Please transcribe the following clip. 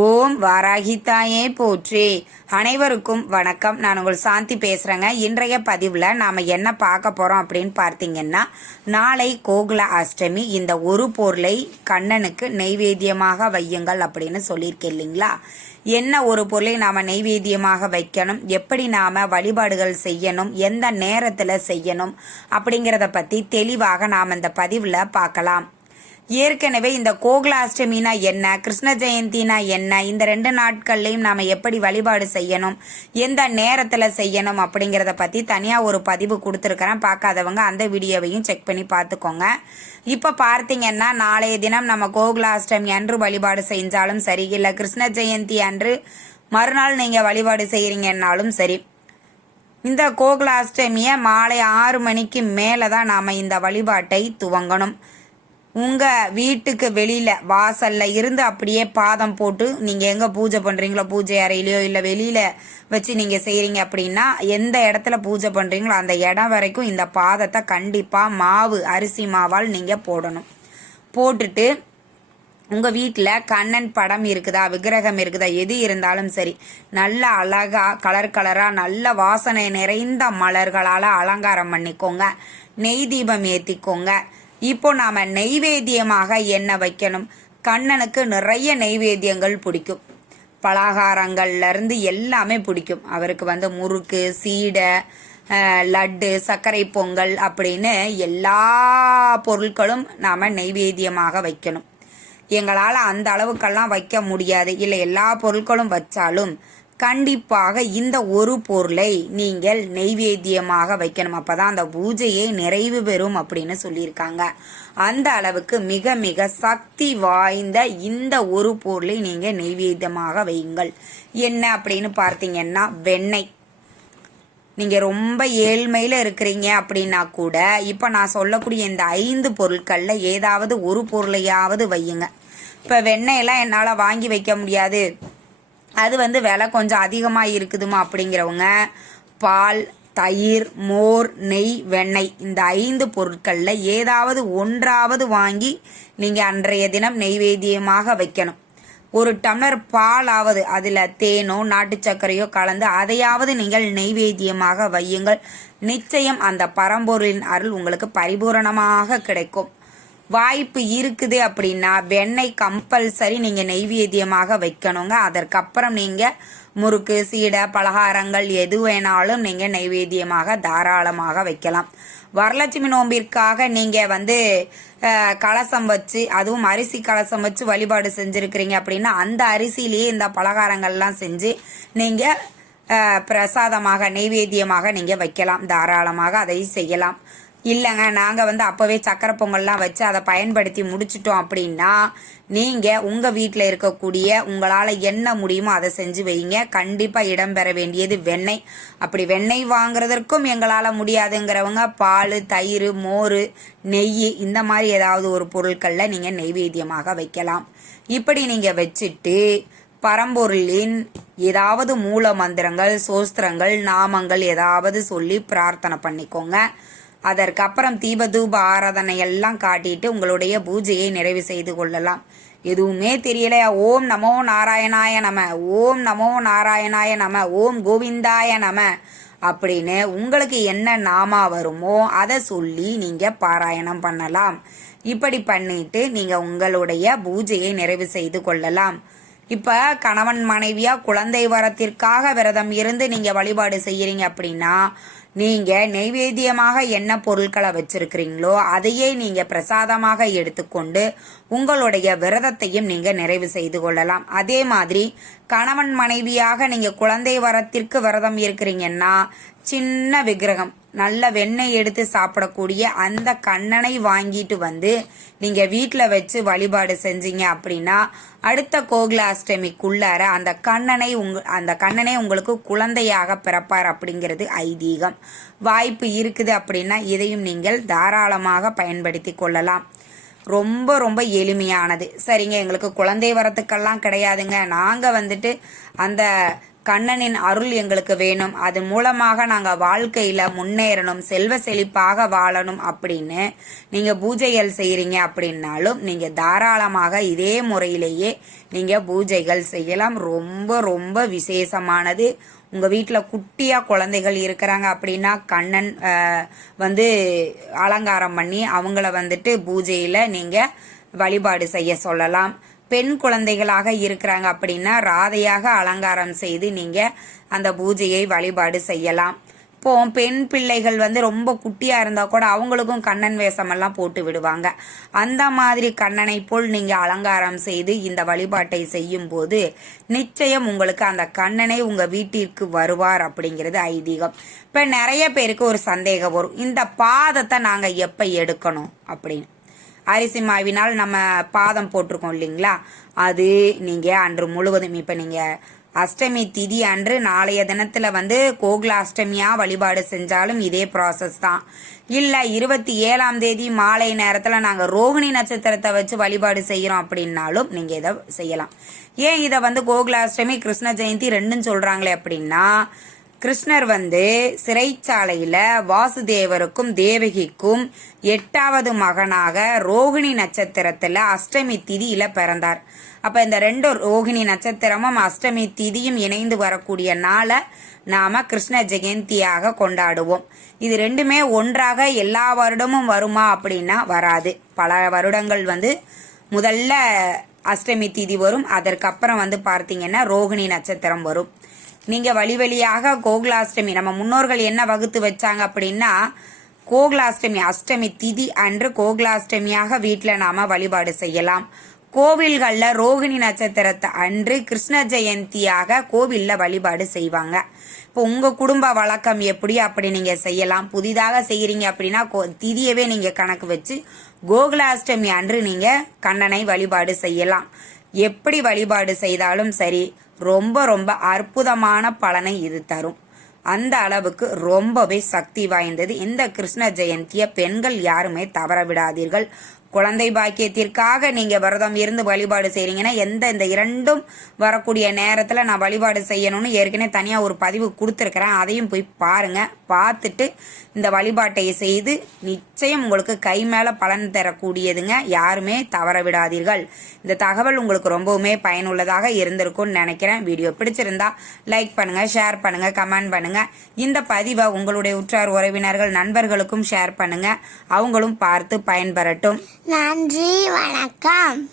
ஓம் வாராகித்தாயே போற்றி. அனைவருக்கும் வணக்கம். நான் உங்கள் சாந்தி பேசுகிறேங்க இன்றைய பதிவில் நாம் என்ன பார்க்க போகிறோம் அப்படின்னு பார்த்தீங்கன்னா நாளை கோகுல அஷ்டமி. இந்த ஒரு பொருளை கண்ணனுக்கு நெய்வேத்தியமாக வையுங்கள் அப்படின்னு சொல்லியிருக்கேன் இல்லைங்களா? என்ன ஒரு பொருளை நாம் நெய்வேத்தியமாக வைக்கணும்? எப்படி நாம் வழிபாடுகள் செய்யணும்? எந்த நேரத்தில் செய்யணும்? அப்படிங்கிறத பற்றி தெளிவாக நாம் இந்த பதிவில் பார்க்கலாம். ஏற்கனவே இந்த கோகுலாஷ்டமினா என்ன கிருஷ்ண ஜெயந்தினா என்ன இந்த ரெண்டு நாட்கள்லையும் நாம் எப்படி வழிபாடு செய்யணும் எந்த நேரத்தில் செய்யணும் அப்படிங்கிறத பற்றி தனியாக ஒரு பதிவு கொடுத்துருக்குறேன். பார்க்காதவங்க அந்த வீடியோவையும் செக் பண்ணி பார்த்துக்கோங்க. இப்போ பார்த்தீங்கன்னா நாளைய தினம் நம்ம கோகுலாஷ்டமி அன்று வழிபாடு செஞ்சாலும் சரி இல்லை கிருஷ்ண ஜெயந்தி அன்று மறுநாள் நீங்கள் வழிபாடு செய்கிறீங்கன்னாலும் சரி இந்த கோகுலாஷ்டமியை மாலை ஆறு மணிக்கு மேலே தான் நாம் இந்த வழிபாட்டை துவங்கணும். உங்கள் வீட்டுக்கு வெளியில் வாசலில் இருந்து அப்படியே பாதம் போட்டு நீங்கள் எங்கே பூஜை பண்ணுறீங்களோ பூஜை அறையிலையோ இல்லை வெளியில் வச்சு நீங்கள் செய்கிறீங்க அப்படின்னா எந்த இடத்துல பூஜை பண்ணுறீங்களோ அந்த இடம் வரைக்கும் இந்த பாதத்தை கண்டிப்பாக மாவு அரிசி மாவால் நீங்கள் போடணும். போட்டுட்டு உங்கள் வீட்டில் கண்ணன் படம் இருக்குதா விக்கிரகம் இருக்குதா எது இருந்தாலும் சரி நல்ல அழகா கலர் கலராக நல்ல வாசனை நிறைந்த மலர்களால் அலங்காரம் பண்ணிக்கோங்க. நெய் தீபம் ஏற்றிக்கோங்க இப்போ நாம் நெய்வேத்தியமாக என்ன வைக்கணும்? கண்ணனுக்கு நிறைய நெய்வேத்தியங்கள் பிடிக்கும். பலகாரங்கள்லேருந்து எல்லாமே பிடிக்கும். அவருக்கு வந்து முறுக்கு சீடை லட்டு சர்க்கரை பொங்கல் அப்படின்னு எல்லா பொருட்களும் நாம் நெய்வேத்தியமாக வைக்கணும். எங்களால் அந்த அளவுக்கெல்லாம் வைக்க முடியாது. இல்லை எல்லா பொருட்களும் வச்சாலும் கண்டிப்பாக இந்த ஒரு பொருளை நீங்கள் நெய்வேத்தியமாக வைக்கணும். அப்பதான் அந்த பூஜையை நிறைவு பெறும் அப்படின்னு சொல்லியிருக்காங்க. அந்த அளவுக்கு மிக மிக சக்தி வாய்ந்த இந்த ஒரு பொருளை நீங்க நெய்வேத்தியமாக வையுங்கள். என்ன அப்படின்னு பார்த்தீங்கன்னா வெண்ணெய். நீங்க ரொம்ப ஏழ்மையில இருக்கிறீங்க அப்படின்னா கூட இப்ப நான் சொல்லக்கூடிய இந்த ஐந்து பொருட்கள்ல ஏதாவது ஒரு பொருளையாவது வையுங்க. இப்ப வெண்ணெயெல்லாம் என்னால வாங்கி வைக்க முடியாது. அது வந்து விலை கொஞ்சம் அதிகமாக இருக்குதுமா அப்படிங்கிறவங்க. பால் தயிர் மோர் நெய் வெண்ணெய் இந்த ஐந்து பொருட்களில் ஏதாவது ஒன்றாவது வாங்கி நீங்கள் அன்றைய தினம் நெய்வேத்தியமாக வைக்கணும். ஒரு டம்ளர் பாலாவது அதில் தேனோ நாட்டு சர்க்கரையோ கலந்து அதையாவது நீங்கள் நெய்வேத்தியமாக வையுங்கள். நிச்சயம் அந்த பரம்பொருளின் அருள் உங்களுக்கு பரிபூரணமாக கிடைக்கும். வாய்ப்பு இருக்குது அப்படின்னா வெண்ணெய் கம்பல்சரி நீங்கள் நெய்வேத்தியமாக வைக்கணுங்க. அதற்கப்புறம் நீங்கள் முறுக்கு சீடை பலகாரங்கள் எது வேணாலும் நீங்கள் நைவேத்தியமாக தாராளமாக வைக்கலாம். வரலட்சுமி நோம்பிற்காக நீங்கள் வந்து கலசம் வச்சு அதுவும் அரிசி கலசம் வச்சு வழிபாடு செஞ்சுருக்கிறீங்க அப்படின்னா அந்த அரிசியிலேயே இந்த பலகாரங்கள்லாம் செஞ்சு நீங்கள் பிரசாதமாக நெய்வேத்தியமாக நீங்கள் வைக்கலாம். தாராளமாக அதை செய்யலாம். இல்லைங்க நாங்கள் வந்து அப்போவே சக்கரை பொங்கல்லாம் வச்சு அதை பயன்படுத்தி முடிச்சிட்டோம் அப்படின்னா நீங்கள் உங்கள் வீட்டில் இருக்கக்கூடிய உங்களால் என்ன முடியுமோ அதை செஞ்சு வைங்க. கண்டிப்பாக இடம்பெற வேண்டியது வெண்ணெய். அப்படி வெண்ணெய் வாங்குறதற்கும் எங்களால் முடியாதுங்கிறவங்க பால் தயிர் மோர் நெய் இந்த மாதிரி ஏதாவது ஒரு பொருட்களில் நீங்கள் நெய்வேத்தியமாக வைக்கலாம். இப்படி நீங்கள் வச்சுட்டு பரம்பொருளின் ஏதாவது மூல மந்திரங்கள் சோஸ்திரங்கள் நாமங்கள் ஏதாவது சொல்லி பிரார்த்தனை பண்ணிக்கோங்க. அதற்கப்புறம் தீபதூப ஆராதனை எல்லாம் காட்டிட்டு உங்களுடைய பூஜையை நிறைவு செய்து கொள்ளலாம். எதுவுமே தெரியல ஓம் நமோ நாராயணாய நம ஓம் நமோ நாராயணாய நம ஓம் கோவிந்தாய நம அப்படின்னு உங்களுக்கு என்ன நாமா வருமோ அதை சொல்லி நீங்க பாராயணம் பண்ணலாம். இப்படி பண்ணிட்டு நீங்க உங்களுடைய பூஜையை நிறைவு செய்து கொள்ளலாம். இப்ப கணவன் மனைவியா குழந்தை வரத்திற்காக விரதம் இருந்து நீங்க வழிபாடு செய்யறீங்க அப்படின்னா நீங்க நெய்வேத்தியமாக என்ன பொருட்களை வச்சிருக்கிறீங்களோ அதையே நீங்க பிரசாதமாக எடுத்துக்கொண்டு உங்களுடைய விரதத்தையும் நீங்க நிறைவு செய்து கொள்ளலாம். அதே மாதிரி கணவன் மனைவியாக நீங்க குழந்தை வரத்திற்கு விரதம் இருக்கிறீங்கன்னா சின்ன விக்கிரகம் நல்ல வெண்ணெய் எடுத்து சாப்பிடக்கூடிய அந்த கண்ணனை வாங்கிட்டு வந்து நீங்கள் வீட்டில் வச்சு வழிபாடு செஞ்சீங்க அப்படின்னா அடுத்த கோகுலாஷ்டமிக்குள்ளார அந்த கண்ணனை உங்க அந்த கண்ணனை உங்களுக்கு குழந்தையாக பிறப்பார் அப்படிங்கிறது ஐதீகம். வாய்ப்பு இருக்குது அப்படின்னா இதையும் நீங்கள் தாராளமாக பயன்படுத்தி கொள்ளலாம். ரொம்ப ரொம்ப எளிமையானது. சரிங்க எங்களுக்கு குழந்தை வரத்துக்கெல்லாம் கிடையாதுங்க. நாங்கள் வந்துட்டு அந்த கண்ணனின் அருள் எங்களுக்கு வேணும். அது மூலமாக நாங்கள் வாழ்க்கையில் முன்னேறணும் செல்வ செழிப்பாக வாழணும் அப்படின்னு நீங்கள் பூஜைகள் செய்கிறீங்க அப்படின்னாலும் நீங்கள் தாராளமாக இதே முறையிலேயே நீங்கள் பூஜைகள் செய்யலாம். ரொம்ப ரொம்ப விசேஷமானது. உங்கள் வீட்டில் குட்டியாக குழந்தைகள் இருக்கிறாங்க அப்படின்னா கண்ணன் வந்து அலங்காரம் பண்ணி அவங்கள வந்துட்டு பூஜையில் நீங்கள் வழிபாடு செய்ய சொல்லலாம். பெண் குழந்தைகளாக இருக்கிறாங்க அப்படின்னா ராதையாக அலங்காரம் செய்து நீங்கள் அந்த பூஜையை வழிபாடு செய்யலாம். இப்போ பெண் பிள்ளைகள் வந்து ரொம்ப குட்டியாக இருந்தால் கூட அவங்களுக்கும் கண்ணன் வேஷமெல்லாம் போட்டு விடுவாங்க. அந்த மாதிரி கண்ணனை போல் நீங்கள் அலங்காரம் செய்து இந்த வழிபாட்டை செய்யும் போது நிச்சயம் உங்களுக்கு அந்த கண்ணனை உங்கள் வீட்டிற்கு வருவார் அப்படிங்கிறது ஐதீகம். இப்போ நிறைய பேருக்கு ஒரு சந்தேகம் வரும். இந்த பாதத்தை நாங்கள் எப்போ எடுக்கணும் அப்படின்னு. அரிசி மாவினால் நம்ம பாதம் போட்டிருக்கோம் இல்லைங்களா? அது நீங்கள் அன்று முழுவதும் இப்போ நீங்கள் அஷ்டமி திதி அன்று நாளைய தினத்தில் வந்து கோகுல அஷ்டமியாக வழிபாடு செஞ்சாலும் இதே ப்ராசஸ் தான். இல்லை இருபத்தி ஏழாம் தேதி மாலை நேரத்தில் நாங்கள் ரோகிணி நட்சத்திரத்தை வச்சு வழிபாடு செய்கிறோம் அப்படின்னாலும் நீங்கள் இதை செய்யலாம். ஏன் இதை வந்து கோகுலாஷ்டமி கிருஷ்ண ஜெயந்தி ரெண்டும் சொல்கிறாங்களே அப்படின்னா கிருஷ்ணர் வந்து சிறைச்சாலையில வாசுதேவருக்கும் தேவகிக்கும் எட்டாவது மகனாக ரோகிணி நட்சத்திரத்துல அஷ்டமி திதியில பிறந்தார். அப்ப இந்த ரெண்டு ரோகிணி நட்சத்திரமும் அஷ்டமி திதியும் இணைந்து வரக்கூடிய நாளை நாம கிருஷ்ண ஜெயந்தியாக கொண்டாடுவோம். இது ரெண்டுமே ஒன்றாக எல்லா வருடமும் வருமா அப்படின்னா வராது. பல வருடங்கள் வந்து முதல்ல அஷ்டமி திதி வரும். அதற்கப்புறம் வந்து பார்த்தீங்கன்னா ரோகிணி நட்சத்திரம் வரும். நீங்க வழி வழியாக கோகுலாஷ்டமி நம்ம முன்னோர்கள் என்ன வகுத்து வச்சாங்க அப்படின்னா கோகுலாஷ்டமி அஷ்டமி திதி அன்று கோகுலாஷ்டமியாக வீட்டில் நாம வழிபாடு செய்யலாம். கோவில்களில் ரோகிணி நட்சத்திரத்தை அன்று கிருஷ்ண ஜெயந்தியாக கோவிலில் வழிபாடு செய்வாங்க. இப்போ உங்கள் குடும்ப வழக்கம் எப்படி அப்படி நீங்கள் செய்யலாம். புதிதாக செய்கிறீங்க அப்படின்னா கோ- திதியவே நீங்கள் கணக்கு வச்சு கோகுலாஷ்டமி அன்று நீங்கள் கண்ணனை வழிபாடு செய்யலாம். எப்படி வழிபாடு செய்தாலும் சரி ரொம்ப ரொம்ப அற்புதமான பலனை இது தரும். அந்த அளவுக்கு ரொம்பவே சக்தி வாய்ந்தது. இந்த கிருஷ்ண ஜெயந்தியை பெண்கள் யாருமே தவற விடாதீர்கள். குழந்தை பாக்கியத்திற்காக நீங்க விரதம் இருந்து வழிபாடு செய்றீங்கன்னா எந்த இந்த இரண்டும் வரக்கூடிய நேரத்துல நான் வழிபாடு செய்யணும்னு ஏற்கனவே தனியா ஒரு பதிவு கொடுத்துருக்கிறேன். அதையும் போய் பாருங்க. பார்த்துட்டு இந்த வழிபாட்டை செய்து நிச்சயம் உங்களுக்கு கை மேல பலன் தரக்கூடியதுங்க. யாருமே தவற விடாதீர்கள். இந்த தகவல் உங்களுக்கு ரொம்பவுமே பயனுள்ளதாக இருந்திருக்கும்னு நினைக்கிறேன். வீடியோ பிடிச்சிருந்தா லைக் பண்ணுங்க ஷேர் பண்ணுங்க கமெண்ட் பண்ணுங்க. இந்த பதிவை உங்களுடைய உற்றார் உறவினர்கள் நண்பர்களுக்கும் ஷேர் பண்ணுங்க. அவங்களும் பார்த்து பயன்பெறட்டும். நன்றி வணக்கம்.